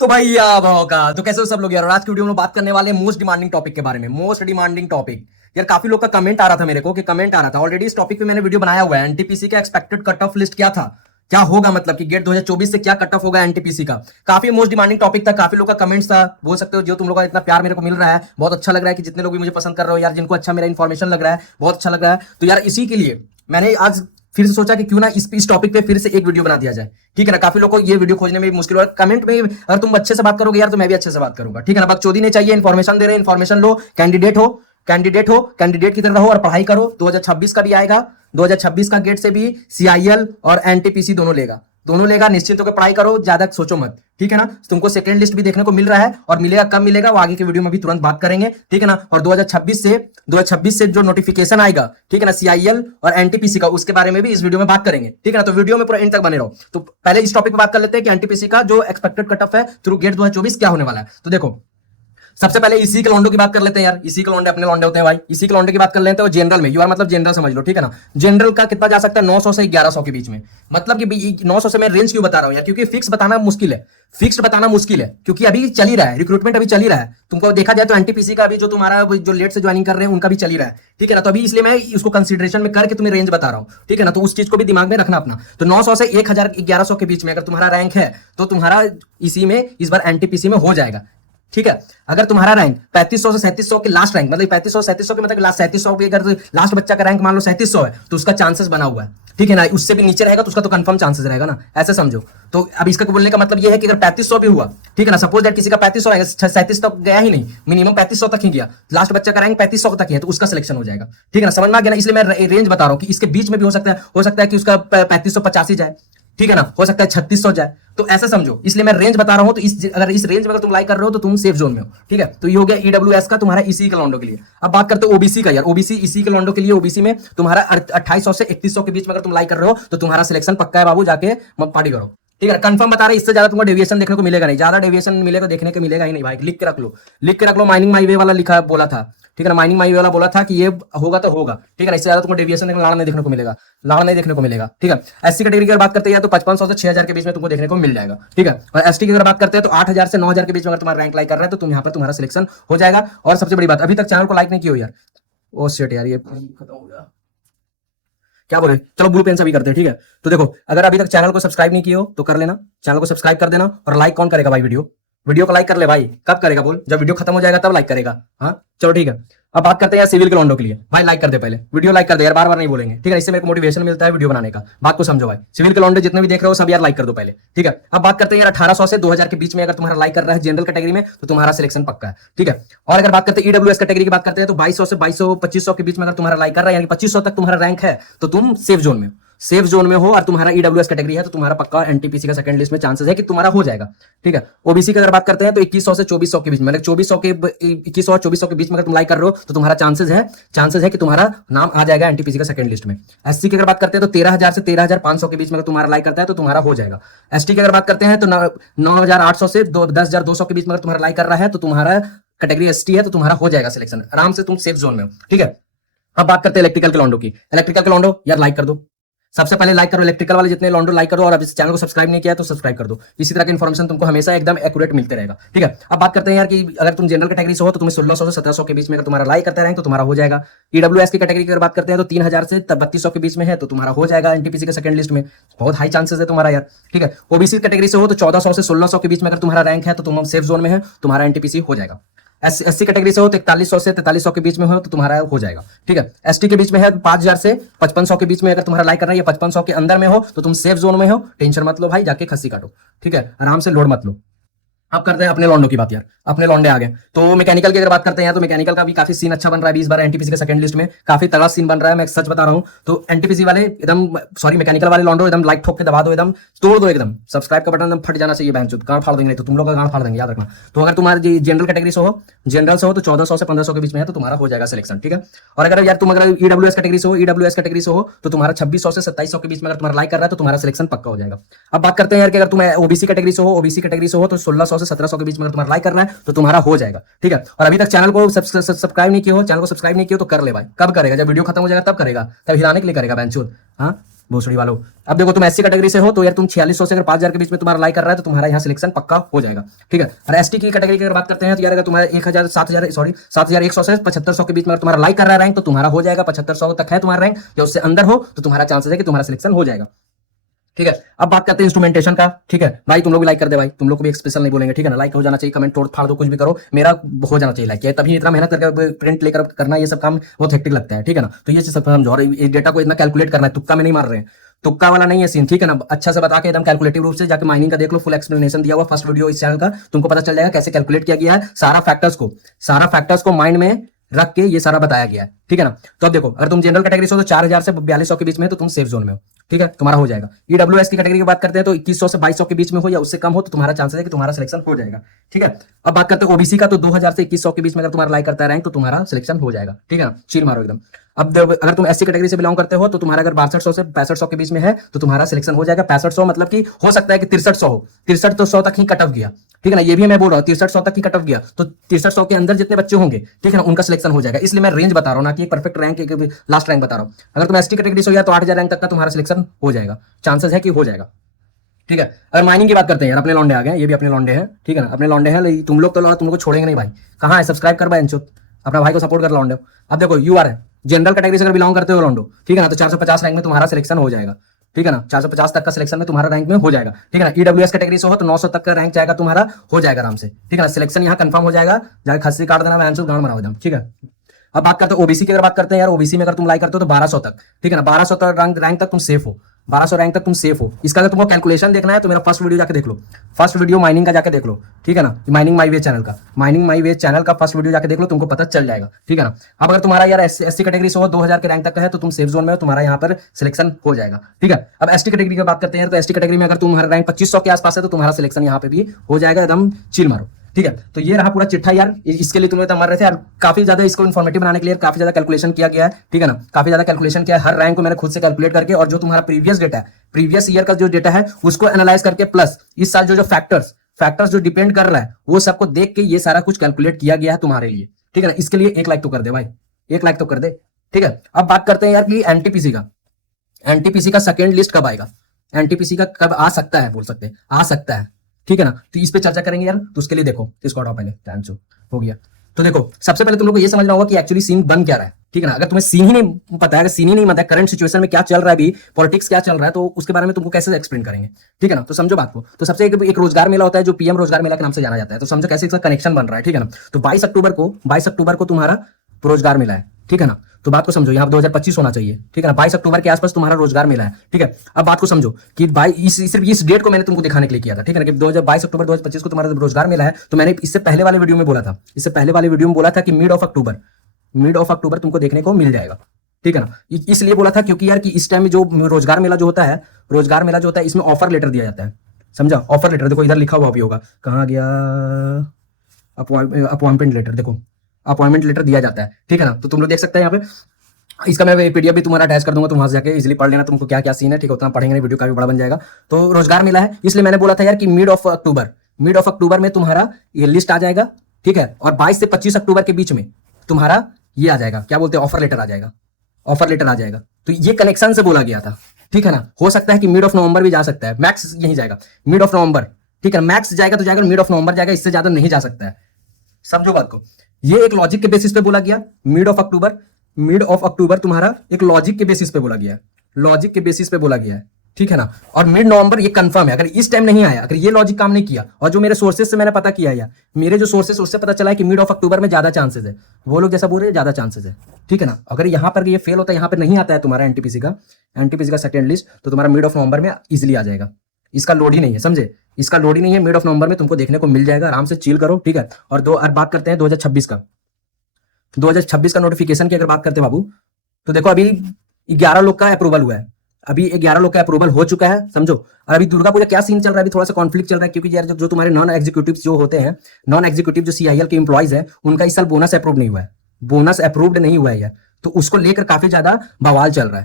तो भैया भौका तो कैसे हो सब लोग यार। और आज की वीडियो में बात करने वाले मोस्ट डिमांडिंग टॉपिक के बारे में। मोस्ट डिमांडिंग टॉपिक यार, काफी लोग का कमेंट आ रहा था मेरे को कि कमेंट आ रहा था ऑलरेडी इस टॉपिक पे मैंने वीडियो बनाया हुआ है। एनटीपीसी का एक्सपेक्टेड कट ऑफ लिस्ट क्या था, क्या होगा, मतलब कि गेट 2024 से क्या कट ऑफ होगा एनटीपीसी का। काफी मोस्ट डिमांडिंग टॉपिक था, काफी लोग का कमेंट्स था। बोल सकते हो जो तुम लोग का इतना प्यार मेरे को मिल रहा है, बहुत अच्छा लग रहा है कि जितने लोग भी मुझे पसंद कर रहे हो यार, जिनको अच्छा मेरा इन्फॉर्मेशन लग रहा है, बहुत अच्छा लग रहा है। तो यार इसी के लिए मैंने आज फिर से सोचा कि क्यों ना इस टॉपिक पे फिर से एक वीडियो बना दिया जाए। ठीक है ना, काफी लोग को ये वीडियो खोजने में भी मुश्किल हो रहा है। कमेंट में अगर तुम अच्छे से बात करोगे यार तो मैं भी अच्छे से बात करूंगा। ठीक है ना, बकचोदी नहीं चाहिए, इन्फॉर्मेशन दे रहे हैं, इन्फॉर्मेशन लो। कैंडिडेट हो, कैंडिडेट की तरह रहो और पढ़ाई करो। 2026 का भी आएगा, 2026 का गेट से भी सीआईएल और एनटीपीसी दोनों लेगा। निश्चिंत होकर पढ़ाई करो, ज्यादा सोचो मत। ठीक है ना, तुमको सेकंड लिस्ट भी देखने को मिल रहा है और मिलेगा, कब मिलेगा वो आगे के वीडियो में भी तुरंत बात करेंगे। ठीक है ना, और 2026 से जो नोटिफिकेशन आएगा, ठीक है ना, सीआईएल और एनटीपीसी का, उसके बारे में भी इस वीडियो में बात करेंगे। ठीक है ना, तो वीडियो में पूरा एंड तक बने रहो। तो पहले इस टॉपिक पर बात कर लेते हैं कि एनटीपीसी का जो एक्सपेक्टेड कट ऑफ है थ्रू गेट 2024 क्या होने वाला है। तो देखो, सबसे पहले इसी के लॉन्डो की बात कर लेते हैं यार। इसी के लॉन्डे अपने लॉन्डे होते हैं भाई। इसी के लॉन्डे की बात कर लेते हैं। जनरल में यूआर मतलब जनरल समझ लो। ठीक है ना, जनरल का कितना जा सकता है, 900 से 1100 के बीच में। मतलब कि 900 से मैं रेंज क्यों बता रहा हूं यार, क्योंकि फिक्स बताना मुश्किल है। फिक्स बताना मुश्किल है क्योंकि अभी चल ही रहा है, रिक्रूटमेंट अभी चल ही रहा है। तुमको देखा जाए तो एनटीपीसी का भी जो तुम्हारा जो लेट से ज्वाइनिंग कर रहे हैं उनका भी चल ही रहा है। ठीक है ना, तो अभी इसलिए मैं उसको कंसिडरेशन में करके तुम्हें रेंज बता रहा हूं। ठीक है ना, तो उस चीज को भी दिमाग में रखना अपना। तो 900 से 1000 1100 के बीच में अगर तुम्हारा रैंक है तो तुम्हारा इसी में इस बार एनटीपीसी में हो जाएगा। ठीक है, अगर तुम्हारा रैंक 3500 से 3700 के लास्ट रैंक, मतलब 3500 से 3700 के मतलब लास्ट 3700 के, अगर लास्ट बच्चा का रैंक मान लो 3700 है तो उसका चांसेस बना हुआ है। ठीक है ना, उससे भी नीचे रहेगा तो उसका तो कंफर्म चांसेस रहेगा ना, ऐसे समझो। तो अब इसका बोलने का मतलब ये है कि अगर 3500 भी हुआ, ठीक है ना, सपोज दैट किसी का 3500 आएगा, 37 तक गया ही नहीं, मिनिमम 3500 तक ही गया, लास्ट बच्चा का रैंक 3500 तक ही है तो उसका सिलेक्शन हो जाएगा। ठीक है ना, समझ में आ गया ना। इसलिए मैं रेंज बता रहा हूं कि इसके बीच में भी हो सकता है कि उसका 3585 जाए। ठीक है ना, हो सकता है 3600 जाए, तो ऐसा समझो। इसलिए मैं रेंज बता रहा हूं। तो अगर इस रेंज में अगर तुम लाइक कर रहे हो तो तुम सेफ जोन में हो। ठीक है, तो ये हो गया ईडब्ल्यूएस का तुम्हारा इसी के लॉन्डो के लिए। अब बात करते हो ओबीसी का यार। ओबीसी इसी के लॉन्डो के लिए, ओबीसी में तुम्हारा 2800 से 3100 के बीच में अगर तुम लाइक कर रहे हो तो तुम्हारा सिलेक्शन पक्का है बाबू, जाके पार्टी करो। ठीक है, कंफर्म बता रहे, इससे ज्यादा तुमको डेविएशन देखने को मिलेगा नहीं। ज्यादा डेविएशन मिलेगा, देखने को मिलेगा ही नहीं भाई। लिख के रख लो, लिख के रख लो। माइनिंग माई वे वाला लिखा बोला था। ठीक है ना, माइनिंग माई वे वाला बोला था कि ये होगा तो होगा। ठीक है ना, इससे ज्यादा तुमको डेविएशन लाड़ नहीं देखने को मिलेगा, लाड़ नहीं देखने को मिलेगा। ठीक है, एससी कैटेगरी की अगर बात करते हैं तो 5500 से 6000 के बीच में तुमको देखने को मिल जाएगा। ठीक है, और एसटी की अगर बात करते हैं तो 8000 से 9000 के बीच में अगर तुम्हारा रैंक लाइक कर रहा है तो तुम यहाँ पर तुम्हारा सिलेक्शन हो जाएगा। और सबसे बड़ी बात, अभी तक चैनल को लाइक नहीं किया हो यार। ओ शिट यार, ये खत्म हो गया, क्या बोले। चलो ब्लू पेन से भी करते हैं। ठीक है, तो देखो, अगर अभी तक चैनल को सब्सक्राइब नहीं किया हो तो कर लेना, चैनल को सब्सक्राइब कर देना। और लाइक कौन करेगा भाई, वीडियो को लाइक कर ले भाई। कब करेगा बोल, जब वीडियो खत्म हो जाएगा तब लाइक करेगा। हाँ चलो ठीक है, अब बात करते हैं यार सिविल के लॉन्डो के लिए। भाई लाइक कर दे, पहले वीडियो लाइक कर दे यार, बार बार नहीं बोलेंगे। ठीक है, इससे मेरे को मोटिवेशन मिलता है वीडियो बनाने का। बात को समझो भाई, सिविल के लॉन्डो जितने भी देख रहे हो सब यार लाइक कर दो पहले। ठीक है, अब बात करते हैं यार 1800 से 2000 के बीच में अगर तुम्हारा लाइक कर रहा है जनरल कैटेगरी में तो तुम्हारा सिलेक्शन पक्का है। ठीक है, और अगर बात करते हैं ईडब्ल्यूएस कैटेगरी की बात करते हैं तो 2200 से 2200 2500 के बीच में अगर तुम्हारा लाइक कर रहा है, यानी 2500 तक तुम्हारा रैंक है तो तुम सेफ जोन में हो। सेफ जोन में हो और तुम्हारा ईडब्ल्यूएस कैटेगरी है तो तुम्हारा पक्का एनटीपीसी का सेकंड लिस्ट में चांसेस है कि तुम्हारा हो जाएगा। ठीक है, ओबीसी की अगर बात करते हैं तो 2100 से 2400 के बीच में, मतलब 2100 और 2400 के बीच में अगर तुम लाइक कर रहे हो तो तुम्हारा चांसेस है कि तुम्हारा नाम आ जाएगा एनटीपीसी का सेकंड लिस्ट में। एससी की अगर बात करते हैं तो 13000 से 13500 के बीच में अगर तुम्हारा लाइक करता है तो तुम्हारा हो जाएगा। एसटी की अगर बात करते हैं तो 9800 से 10200 के बीच में अगर तुम्हारा लाइक कर रहा है तो तुम्हारा कैटेगरी एसटी है तो तुम्हारा हो जाएगा सिलेक्शन, आराम से तुम सेफ जोन में हो। ठीक है, अब बात करते हैं इलेक्ट्रिकल के लॉन्डो की। इलेक्ट्रिकल के लॉन्डो यार लाइक कर दो, सबसे पहले लाइक करो, इलेक्ट्रिकल वाले जितने लॉन्डो लाइक करो। और अब इस चैनल को सब्सक्राइब नहीं किया तो सब्सक्राइब कर दो, इसी तरह की इन्फॉर्मेशन तुमको हमेशा एकदम एक्यूरेट मिलते रहेगा। ठीक है, अब बात करते हैं यार कि अगर तुम जनरल कैटेगरी से हो तो तुम्हें 1600 से 1700 के बीच में अगर तुम्हारा लाइक करता है तो तुम्हारा हो जाएगा। ईडब्ल्यूएस की कैटेगरी की अगर बात करते हैं तो 3000 से 3200 के बीच में है तो तुम्हारा हो जाएगा एनटीपीसी के सेकंड लिस्ट में, बहुत हाई चांसेस है तुम्हारा यार। ठीक है, ओबीसी कैटेगरी से हो तो 1400 से 1600 के बीच में अगर तुम्हारा रैंक है तो तुम सेफ जोन में है, तुम्हारा एनटीपीसी हो जाएगा। एससी कैटेगरी से हो तो 4100 से 4300 के बीच में हो तो तुम्हारा हो जाएगा। ठीक है, एसटी के बीच में है 5000 से 5500 के बीच में अगर तुम्हारा लाइक कर रहा है या 5500 के अंदर में हो तो तुम सेफ जोन में हो, टेंशन मत लो भाई, जाके खस्सी काटो। ठीक है, आराम से लोड मत लो। अब करते हैं अपने लॉन्डो की बात यार, अपने लॉन्डे आ गए। तो मैकेनिकल की अगर बात करते हैं तो मैकेनिकल का भी काफी सीन अच्छा बन रहा है इस बार एनटीपीसी के सेकंड लिस्ट में, काफी तगड़ा सीन बन रहा है, मैं सच बता रहा हूं। तो एनटीपीसी वाले एकदम, सॉरी मैकेनिकल वाले लॉन्डो एकदम लाइक ठोक के दबा दो, एकदम तोड़ दो, एकदम सब्सक्राइब का बटन एकदम फट जाना चाहिए, बैंच गांड फाड़ देंगे तो तुम लोग का गांड फाड़ देंगे, याद रखना। तो अगर तुम्हारी जनरल कैटेगरी से हो, तो 1400 से 1500 के बीच में है तो तुम्हारा हो जाएगा सिलेक्शन। ठीक है, और अगर यार तुम अगर ईडब्ल्यूएस कैटेगरी से हो तो तुम्हारा 2600 से 2700 के बीच में अगर तुम्हारा लाइक कर रहा है तो तुम्हारा सिलेक्शन पक्का हो जाएगा। अब बात करते हैं यार कि अगर तुम ओबीसी कैटेगरी से हो तो 1600 से 1700 के बीच में अगर तुम्हारा लाइक कर रहा है तो तुम्हारा हो जाएगा। ठीक है, और अभी तक चैनल को सब्सक्राइब नहीं किया हो तो कर ले भाई। कब करेगा, जब वीडियो खत्म हो जाएगा तब करेगा, तब हिलाने के लिए करेगा बैंचोद। हाँ भोसड़ी वालों। अब देखो तुम एससी कैटेगरी से हो तो यार तुम 4600 से अगर 5000 के बीच में तुम्हारा लाइक कर रहा है तो तुम्हारा यहाँ सिलेक्शन पक्का हो जाएगा, ठीक है। और एसटी की कैटेगरी की अगर बात करते हैं तो यार अगर तुम्हारा 1000 7000 सॉरी 7100 से 7500 के बीच में अगर तुम्हारा लाइक कर रहा है रैंक तो तुम्हारा हो जाएगा, 7500 तक है तुम्हारा रैंक या उससे अंदर हो तो तुम्हारा चांसेस है कि तुम्हारा सिलेक्शन हो जाएगा, ठीक है। अब बात करते हैं इंस्ट्रूमेंटेशन का, ठीक है भाई। तुम लोग भी लाइक कर दे भाई, तुम लोग को भी एक स्पेशल नहीं बोलेंगे, ठीक है ना। लाइक हो जाना चाहिए, कमेंट तोड़ फाड़ दो, कुछ भी करो, मेरा हो जाना चाहिए लाइक, तभी इतना मेहनत करके प्रिंट लेकर करना ये सब काम बहुत हेक्टिक लगता है, ठीक है ना। तो ये सब समझो, और इस डेटा को इतना कैलकुलेट करना है, तुक्का में नहीं मार रहे हैं, तुक्का वाला नहीं है सीन, ठीक है ना। अच्छा से बता के एकदम कैलकुलेटिव रूप से जाके माइनिंग का देख लो, फुल एक्सप्लेनेशन दिया हुआ फर्स्ट वीडियो इस चैनल का, तुमको पता चल जाएगा कैसे कैलकुलेट किया गया है, सारा फैक्टर्स को माइंड में रख के ये सारा बताया गया है, ठीक है ना। तो अब देखो अगर तुम जनरल कैटेगरी से हो तो 4000 से 4200 के बीच में तो तुम सेफ जोन में हो, ठीक है, तुम्हारा हो जाएगा। ईडब्ल्यूएस की कैटेगरी की बात करते हैं तो 2100 से 2200 के बीच में हो या उससे कम हो तो तुम्हारा चांसेस है कि तुम्हारा सिलेक्शन हो जाएगा, ठीक है। अब बात करते हैं ओबीसी का, तो 2000 से 2100 के बीच में अगर तुम्हारा लाइक करता है रैंक तो तुम्हारा सिलेक्शन हो जाएगा, ठीक है ना, चील मारो एकदम। अब अगर तुम एससी कैटेगरी से बिलोंग करते हो तो तुम्हारा अगर 6200 से 6500 के बीच में है तो तुम्हारा सिलेक्शन हो जाएगा। 6500 मतलब कि हो सकता है कि 6300 हो, 6300 तक ही कट ऑफ गया, ठीक है ना। ये भी मैं बोल रहा हूँ 6300 तक ही कट ऑफ गया तो 6300 के अंदर जितने बच्चे होंगे, ठीक है ना, उनका सिलेक्शन हो जाएगा। इसलिए मैं रेंज बता रहा हूँ ना कि एक परफेक्ट रैंक, एक लास्ट रैंक बता रहा हूँ। अगर तुम एसटी कैटेगरी से हो गया तो 8000 रैंक तक का तुम्हारा सिलेक्शन हो जाएगा, चांसेस है कि हो जाएगा, ठीक है। अगर माइनिंग की बात करते हैं यार, अपने लौंडे आ गए, ये भी अपने लौंडे हैं, ठीक है ना, अपने लौंडे हैं, तुम लोग तो तुम लोग छोड़ेंगे नहीं भाई। कहाँ है, सब्सक्राइब कर भाई, अपना भाई को सपोर्ट कर लौंडे। अब देखो यूआर है, जनरल कैटेगरी से अगर बिलोंग करते हो लौंडो, ठीक है ना, तो 450 रैंक में तुम्हारा सिलेक्शन हो जाएगा, ठीक है ना, 450 तक का सिलेक्शन में तुम्हारा रैंक में हो जाएगा, ठीक है ना। ईडब्ल्यूएस कैटेगरी से हो तो 900 तक का रैंक जाएगा तुम्हारा, हो जाएगा आराम से, ठीक है ना, सिलेक्शन यहाँ कंफर्म हो जाएगा, जाके खस्सी काट देना, आंसर गांड बनाओ एकदम, ठीक है। अब बात करते हैं ओबीसी की, अगर बात करते हैं यार ओबीसी में अगर तुम लाइक करते हो तो 1200 तक, ठीक है ना, 1200 तक रैंक तक तुम सेफ हो, 1200 रैंक तक तुम सेफ हो। इसका अगर तुमको कैलकुलेशन देखना है तो मेरा फर्स्ट वीडियो जाके देख लो, फर्स्ट वीडियो माइनिंग का जाके देख लो, ठीक है ना, माइनिंग माई वे चैनल का फर्स्ट वीडियो जाके देख लो, तुमको पता चल जाएगा, ठीक है ना। अब अगर तुम्हारा यार एससी कैटेगरी से हो 2000 के रैंक तक का है तो तुम सेफ जोन में हो, तुम्हारा यहाँ पर सिलेक्शन हो जाएगा, ठीक है। अब एसटी कैटेगरी की बात करते हैं तो एसटी कैटेगरी में अगर तुम्हारा रैंक 2500 के आसपास है तो तुम्हारा सिलेक्शन यहाँ पे भी हो जाएगा, एकदम चिल मारो, ठीक है। तो ये रहा पूरा चिट्ठा यार, इसके लिए तुम्हें मर रहे थे यार, काफी ज्यादा इसको इन्फॉर्मेटिव बनाने के लिए काफी ज्यादा कैलकुलेशन किया गया है, ठीक है ना, काफी ज्यादा कैलकुलेशन किया है, हर रैंक को मैंने खुद से कैलकुलेट करके, और जो तुम्हारा प्रीवियस डेटा है, प्रीवियस ईयर का जो डेटा है उसको एनालाइज करके, प्लस इस साल जो फैक्टर्स जो डिपेंड कर रहा है वो सबको देख के ये सारा कुछ कैलकुलेट किया गया है तुम्हारे लिए, ठीक है ना। इसके लिए एक लाइक तो कर दे भाई, एक लाइक तो कर दे, ठीक है। अब बात करते हैं यार कि एनटीपीसी का सेकेंड लिस्ट कब आएगा, एनटीपीसी का कब आ सकता है, बोल सकते हैं आ सकता है, ठीक है ना। तो इस पे चर्चा करेंगे यार, तो उसके लिए देखो इसको हटाओ पहले, हो गया। तो देखो सबसे पहले तुम लोग को ये समझना होगा कि एक्चुअली सीन बन क्या रहा है, ठीक है ना। अगर तुम्हें सीन ही नहीं पता है, अगर सीन ही नहीं पता है करंट सिचुएशन में क्या चल रहा है, अभी पॉलिटिक्स क्या चल रहा है, तो उसके बारे में तुमको कैसे एक्सप्लेन करेंगे, ठीक है ना। तो समझो बात को। तो सबसे एक रोजगार मेला होता है जो पीएम रोजगार मेला के नाम से जाना जाता है, तो समझो कैसे इसका कनेक्शन बन रहा है, ठीक है ना। तो 22 अक्टूबर को तुम्हारा रोजगार मेला है, ठीक है ना। तो बात को समझो, यहाँ 2025 होना चाहिए, ठीक है ना, 22 अक्टूबर के आसपास तुम्हारा रोजगार मिला है, ठीक है। अब बात को समझो कि सिर्फ इस डेट को मैंने तुमको दिखाने के लिए किया था, ठीक है ना, कि 22 अक्टूबर 2025 को तुम्हारा रोजगार मिला है। तो मैंने इससे पहले वाले वीडियो में बोला था, कि मिड ऑफ अक्टूबर तुमको देखने को मिल जाएगा, ठीक है ना। इसलिए बोला था क्योंकि यार कि इस टाइम जो रोजगार मेला जो होता है इसमें ऑफर लेटर दिया जाता है, समझा। ऑफर लेटर देखो इधर लिखा हुआ भी होगा, कहाँ गया, अपॉइंटमेंट लेटर, देखो अपॉइंटमेंट लेटर दिया जाता है, ठीक है ना। तो तुम लोग देख सकते हैं यहाँ पे, इसका मैं पीडीएफ भी तुम्हारा अटैच कर दूंगा, तुम वहां से जाके इजीली पढ़ लेना, तुमको क्या क्या सीन है, ठीक है, उतना पढ़ेंगे नहीं, वीडियो काफी बड़ा बन जाएगा। तो रोजगार मिला है, इसलिए मैंने बोला था यार कि मिड ऑफ अक्टूबर में तुम्हारा ये लिस्ट आ जाएगा, ठीक है। और 22 से 25 अक्टूबर के बीच में तुम्हारा ये आ जाएगा, क्या बोलते हैं, ऑफर लेटर आ जाएगा। तो ये कनेक्शन से बोला गया था, ठीक है ना। हो सकता है कि मिड ऑफ नवंबर भी जा सकता है, मैक्स यही जाएगा मिड ऑफ नवंबर, ठीक है, मैक्स जाएगा तो जाएगा मिड ऑफ नवंबर जाएगा, इससे ज्यादा नहीं जा सकता है, समझो बात को। ये एक लॉजिक के बेसिस पे बोला गया, मिड ऑफ अक्टूबर तुम्हारा एक लॉजिक के बेसिस पे बोला गया है, ठीक है ना। और मिड नवंबर ये कंफर्म है, अगर इस टाइम नहीं आया, अगर ये लॉजिक काम नहीं किया, और जो मेरे सोर्सेज से मैंने पता किया है, मेरे जो सोर्सेज उससे पता चला है कि मिड ऑफ अक्टूबर में ज्यादा चांसेस है, वो लोग जैसा बोल रहे हैं ज्यादा चांसेस है, ठीक है ना। अगर यहाँ पर ये फेल होता है, यहाँ पर नहीं आता है तुम्हारा एनटीपीसी का सेकेंड लिस्ट, तो तुम्हारा मिड ऑफ नवंबर में इजिली आ जाएगा, इसका लोड ही नहीं है, समझे, इसका लोड ही नहीं है, मिड ऑफ नवंबर में तुमको देखने को मिल जाएगा, आराम से चिल करो, ठीक है। और बात करते हैं 2026 का नोटिफिकेशन की अगर बात करते हैं बाबू, तो देखो अभी 11 लोग का अप्रूवल हुआ है, अभी 11 लोग का अप्रूवल हो चुका है, समझो। और अभी दुर्गा पूजा क्या सीन चल रहा है, अभी थोड़ा सा कॉन्फ्लिक्ट चल रहा है, क्योंकि यार जो तुम्हारे नॉन एग्जीक्यूटिव जो होते हैं, नॉन एग्जीक्यूटिव जो सीआईएल के एम्प्लॉइज है, उनका इस साल बोनस अप्रूव नहीं हुआ है यार, तो उसको लेकर काफी ज्यादा बवाल चल रहा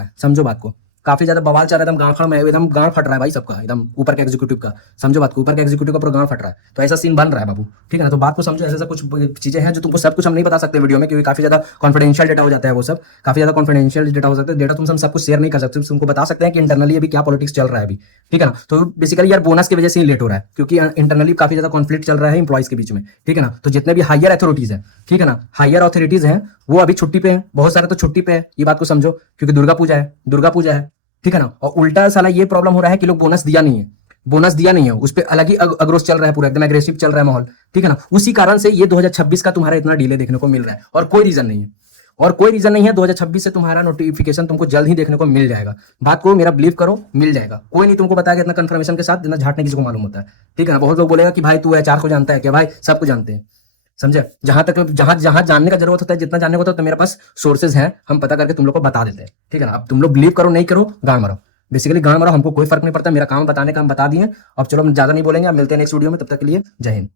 है, समझो बात को, काफी ज्यादा बवाल चल रहा है, एकदम गांड में एकदम गांड फट रहा है भाई सबका, एकदम ऊपर के एग्जीक्यूटिव का। समझो बात को, ऊपर के एग्जीक्यूटिव का पूरा गांड फट रहा है, तो ऐसा सीन बन रहा है बाबू। ठीक है ना, तो बात को समझो। ऐसा कुछ चीजें हैं जो तुमको सब कुछ हम नहीं बता सकते वीडियो में, क्योंकि काफी ज्यादा कॉन्फिडेंशियल डेटा हो जाता है वो सब, काफी ज्यादा कॉन्फिडेंशियल डेटा हो सकता है। डेटा तुम सब कुछ शेयर नहीं कर सकते, तुमको बता सकते हैं कि इंटरनली अभी क्या पॉलिटिक्स चल रहा है अभी। ठीक है ना, तो बेसिकली यार बोनस की वजह से ही लेट हो रहा है, क्योंकि इंटरनली काफी ज्यादा कॉन्फ्लिक्ट चल रहा है इंप्लॉइज के बीच में। ठीक है ना, तो जितने भी हायर अथॉरिटीज हैं, ठीक है ना, हायर अथॉरिटीज हैं वो अभी छुट्टी पे हैं, बहुत सारे तो छुट्टी पे है, ये बात को समझो, क्योंकि दुर्गा पूजा है, दुर्गा पूजा है। ठीक है ना, और उल्टा साला ये प्रॉब्लम हो रहा है कि लोग बोनस दिया नहीं है, बोनस दिया नहीं है, उस पर अलग ही अग्रोस चल रहा है, पूरा एकदम एग्रेसिव चल रहा है माहौल। ठीक है ना, उसी कारण से ये 2026 का तुम्हारा इतना डिले देखने को मिल रहा है, और कोई रीजन नहीं है, और कोई रीजन नहीं है। 2026 से तुम्हारा नोटिफिकेशन तुमको जल्द ही देखने को मिल जाएगा। बात को मेरा बिलीव करो, मिल जाएगा। कोई नहीं तुमको बताएगा इतना कंफर्मेशन के साथ, जितना झाटने किसी को मालूम होता है। ठीक है ना, बहुत लोग बोलेगा कि भाई तू एचआर को जानता है क्या, भाई सबको जानते हैं। समझे, जहां तक जहां जानने का जरूरत होता है, जितना जानने को होता है, तो मेरे पास सोर्सेज हैं, हम पता करके तुम लोग को बता देते हैं। ठीक है ना, अब तुम लोग बिलीव करो नहीं करो, गांड मारो, बेसिकली गांड मारो, हमको कोई फर्क नहीं पड़ता। मेरा काम बताने का हम बता दिए। अब चलो हम ज्यादा नहीं बोलेंगे, अब मिलते हैं नेक्स्ट वीडियो में, तब तक के लिए जय हिंद।